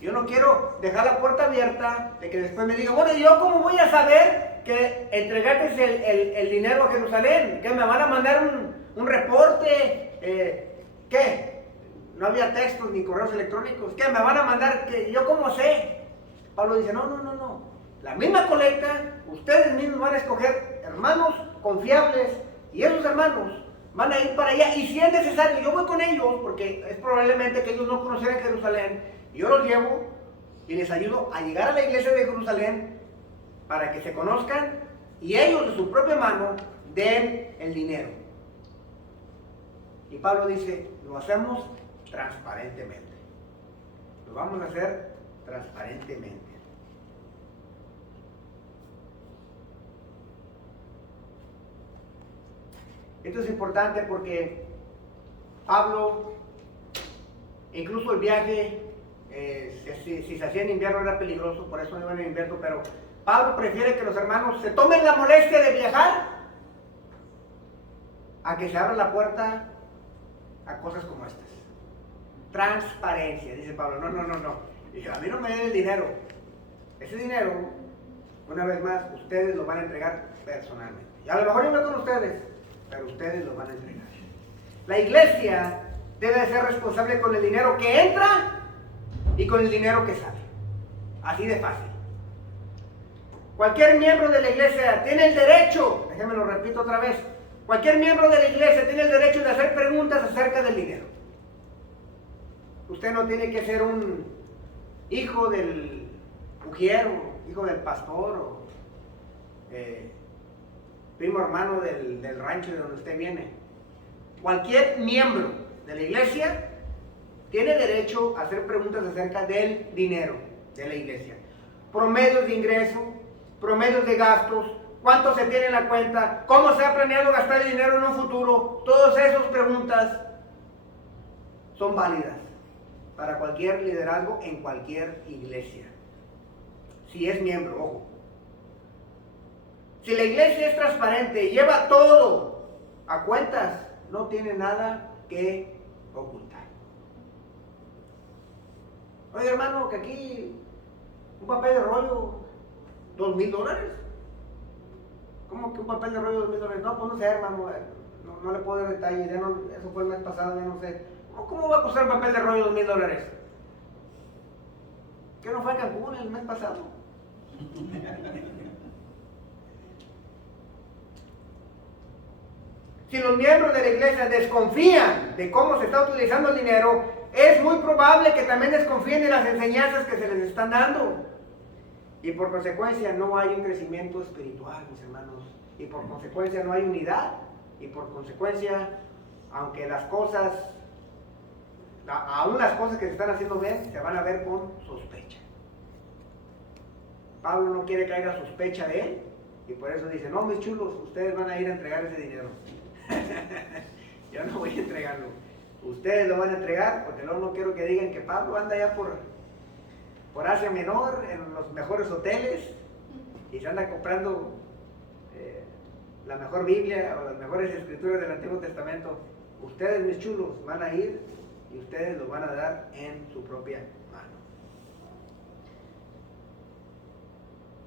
Yo no quiero dejar la puerta abierta de que después me digan, bueno, ¿yo cómo voy a saber que entregaste el dinero a Jerusalén? ¿Que me van a mandar un reporte? ¿Qué? No había textos ni correos electrónicos. ¿Qué? ¿Me van a mandar? ¿Que yo cómo sé? Pablo dice, no. La misma colecta, ustedes mismos van a escoger hermanos confiables y esos hermanos van a ir para allá. Y si es necesario, yo voy con ellos, porque es probablemente que ellos no conocieran Jerusalén. Yo los llevo y les ayudo a llegar a la iglesia de Jerusalén para que se conozcan y ellos de su propia mano den el dinero. Y Pablo dice, lo hacemos transparentemente. Lo vamos a hacer transparentemente. Esto es importante porque Pablo, incluso el viaje, si se hacía en invierno era peligroso, por eso no iban en invierno, pero Pablo prefiere que los hermanos se tomen la molestia de viajar a que se abra la puerta a cosas como estas. Transparencia, dice Pablo, no. Dice, a mí no me den el dinero. Ese dinero, una vez más, ustedes lo van a entregar personalmente. Y a lo mejor yo voy con ustedes, pero ustedes lo van a entregar. La iglesia debe ser responsable con el dinero que entra y con el dinero que sale. Así de fácil. Cualquier miembro de la iglesia tiene el derecho, déjenme lo repito otra vez, cualquier miembro de la iglesia tiene el derecho de hacer preguntas acerca del dinero. Usted no tiene que ser un hijo del ujiero, hijo del pastor o primo hermano del rancho de donde usted viene. Cualquier miembro de la iglesia tiene derecho a hacer preguntas acerca del dinero de la iglesia. Promedios de ingreso, promedios de gastos, cuánto se tiene en la cuenta, cómo se ha planeado gastar el dinero en un futuro. Todas esas preguntas son válidas para cualquier liderazgo en cualquier iglesia. Si es miembro, ojo. Si la iglesia es transparente y lleva todo a cuentas, no tiene nada que ocultar. Oye, hermano, que aquí un papel de rollo, $2,000. ¿Cómo que un papel de rollo, $2,000? No, pues no sé, hermano, no le puedo dar detalle, eso fue el mes pasado, ya no sé. ¿Cómo va a costar un papel de rollo $2,000? ¿Qué no fue a Cancún el mes pasado? Si los miembros de la iglesia desconfían de cómo se está utilizando el dinero, es muy probable que también desconfíen de las enseñanzas que se les están dando. Y por consecuencia no hay un crecimiento espiritual, mis hermanos. Y por consecuencia no hay unidad. Y por consecuencia, aunque las cosas, aún las cosas que se están haciendo bien, se van a ver con sospecha. Pablo no quiere que haya sospecha de él. Y por eso dice, no, mis chulos, ustedes van a ir a entregar ese dinero. Yo no voy a entregarlo. Ustedes lo van a entregar, porque luego no quiero que digan que Pablo anda ya por Asia Menor, en los mejores hoteles, y se anda comprando la mejor Biblia o las mejores escrituras del Antiguo Testamento. Ustedes, mis chulos, van a ir y ustedes lo van a dar en su propia mano.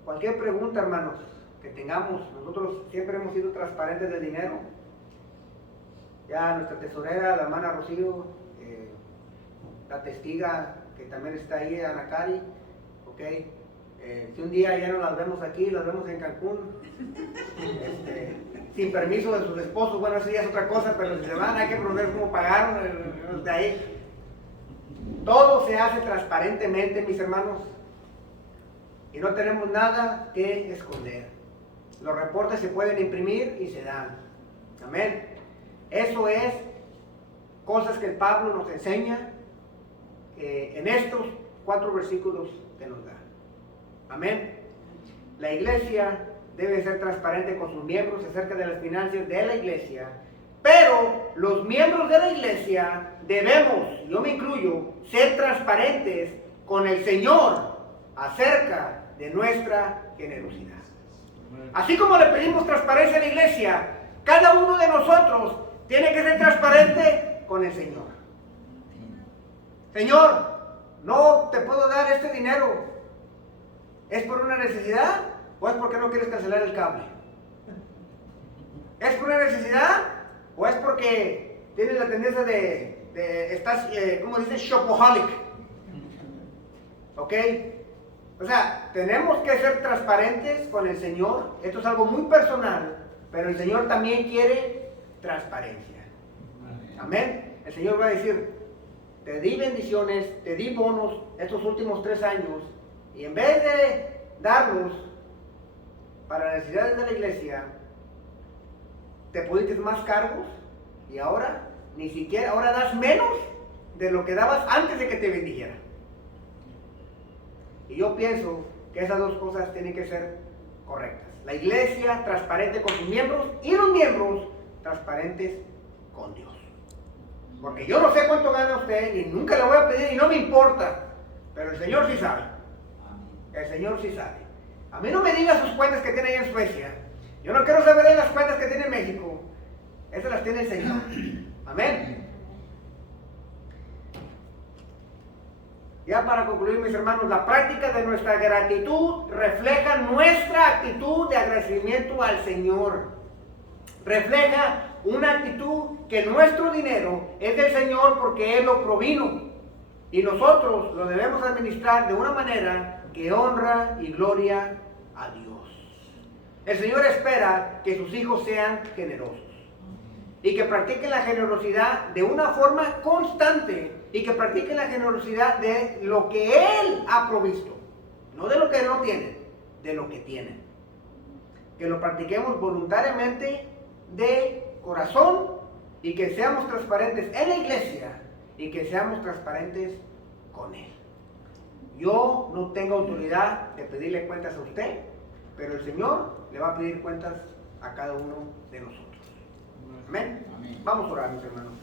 Cualquier pregunta, hermanos, que tengamos, nosotros siempre hemos sido transparentes del dinero. Ya nuestra tesorera, la hermana Rocío, la testiga que también está ahí, Ana Cari, okay. Si un día ya no las vemos aquí, las vemos en Cancún, sin permiso de sus esposos, bueno, eso ya es otra cosa, pero si se van hay que proveer cómo pagaron de ahí. Todo se hace transparentemente, mis hermanos, y no tenemos nada que esconder. Los reportes se pueden imprimir y se dan. Amén. Eso es cosas que el Pablo nos enseña en estos 4 versículos que nos da. Amén. La iglesia debe ser transparente con sus miembros acerca de las finanzas de la iglesia, pero los miembros de la iglesia debemos, yo me incluyo, ser transparentes con el Señor acerca de nuestra generosidad. Así como le pedimos transparencia a la iglesia, cada uno de nosotros tiene que ser transparente con el Señor. Señor, no te puedo dar este dinero. ¿Es por una necesidad o es porque no quieres cancelar el cable? ¿Es por una necesidad o es porque tienes la tendencia estás, ¿cómo dicen? Shopaholic. ¿Ok? O sea, tenemos que ser transparentes con el Señor. Esto es algo muy personal, pero el Señor también quiere transparencia. Amén. El Señor va a decir, te di bendiciones, te di bonos estos últimos 3 años, y en vez de darlos para las necesidades de la iglesia, te pusiste más cargos y ahora ni siquiera, ahora das menos de lo que dabas antes de que te bendijera. Y yo pienso que esas dos cosas tienen que ser correctas. La iglesia transparente con sus miembros y los miembros transparentes con Dios. Porque yo no sé cuánto gana usted y nunca le voy a pedir y no me importa. Pero el Señor sí sabe. El Señor sí sabe. A mí no me diga sus cuentas que tiene ahí en Suecia. Yo no quiero saber de las cuentas que tiene en México. Esas las tiene el Señor. Amén. Ya para concluir, mis hermanos, la práctica de nuestra gratitud refleja nuestra actitud de agradecimiento al Señor. Refleja una actitud que nuestro dinero es del Señor porque Él lo provino. Y nosotros lo debemos administrar de una manera que honra y gloria a Dios. El Señor espera que sus hijos sean generosos y que practiquen la generosidad de una forma constante y que practiquen la generosidad de lo que Él ha provisto, no de lo que no tienen, de lo que tienen. Que lo practiquemos voluntariamente de corazón y que seamos transparentes en la iglesia y que seamos transparentes con Él. Yo no tengo autoridad de pedirle cuentas a usted, pero el Señor le va a pedir cuentas a cada uno de nosotros. Amén. Vamos a orar, mis hermanos.